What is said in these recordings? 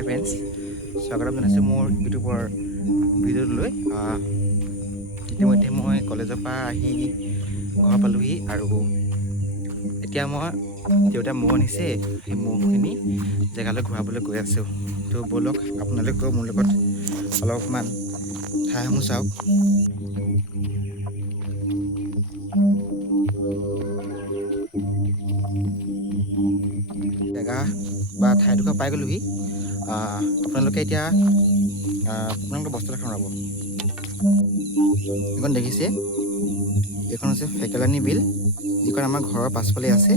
হাই friends, স্বাগতম জনাইছোঁ মোৰ ইউটিউবৰ ভিডিঅ'টোলৈ। ইতিমধ্যে মই কলেজৰ পৰা আহি ঘৰ পালোহি আৰু এতিয়া মই দেউতা ম'হ আনিছে, সেই ম'হখিনি জেগালৈ ঘূৰাবলৈ গৈ আছোঁ। তো ব'লক আপোনালোকেও মোৰ লগত অলপমান ঠাইসমূহ চাওক। জেগা বা ঠাইডোখৰ পাই গ'লোহি। আপোনালোকে এতিয়া আপোনালোকে বস্তু এটা ৰ'ব। এইখন দেখিছে, এইখন হৈছে ফেকেলানি বিল, যিখন আমাৰ ঘৰৰ পাছফালে আছে।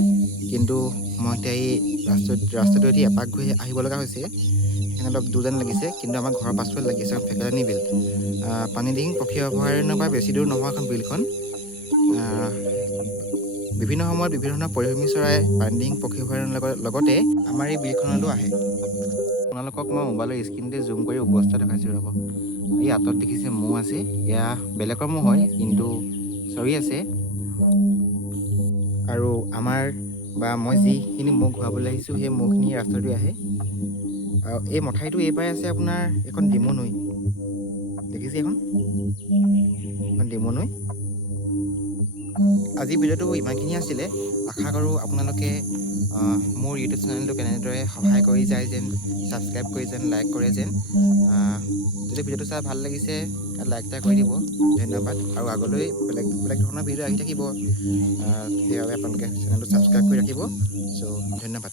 কিন্তু মই এতিয়া এই ৰাস্তাটোৱেদি এপাক গৈ আহিব লগা হৈছে, সেইকাৰণে অলপ দূৰ যেন লাগিছে। কিন্তু আমাৰ ঘৰৰ পাছফালে লাগিছে ফেকেলানি বিল। পানীডিং পক্ষী অভয়াৰণ্যৰ পৰা বেছি দূৰ নহয় এখন বিলখন। বিভিন্ন সময়ত বিভিন্ন ধৰণৰ পৰিভ্ৰমী চৰাই পানীডিং পক্ষী অভয়াৰণ্যৰ লগতে আমাৰ এই বিলখনতো আহে। আপোনালোকক মই মোবাইলৰ স্ক্ৰীণতে জুম কৰি অৱস্থা দেখাইছোঁ ৰ'ব। এই আঁতৰত দেখিছে ম'হ আছে, এয়া বেলেগৰ ম'হ হয় কিন্তু চৰি আছে। আৰু আমাৰ বা মই যিখিনি ম'হ ঘূৰাবলৈ আহিছোঁ সেই ম'হখিনি ৰাস্তাটোৱে আহে। আৰু এই মথাউৰিটো এইপাৰে আছে আপোনাৰ এখন ডিমৌ নৈ, দেখিছে এখন ডিমৌ নৈ। আজি ভিডিঅ'টো ইমানখিনি আছিলে। আশা কৰোঁ আপোনালোকে মোৰ ইউটিউব চেনেলটো কেনেদৰে সহায় কৰি যায় যেন, ছাবস্ক্ৰাইব কৰি যেন, লাইক কৰে যেন। যদি ভিডিঅ'টো চাই ভাল লাগিছে লাইক এটা কৰি দিব, ধন্যবাদ। আৰু আগলৈ বেলেগ বেলেগ ধৰণৰ ভিডিঅ' আহি থাকিব, সেইবাবে আপোনালোকে চেনেলটো ছাবস্ক্ৰাইব কৰি ৰাখিব। চ' ধন্যবাদ।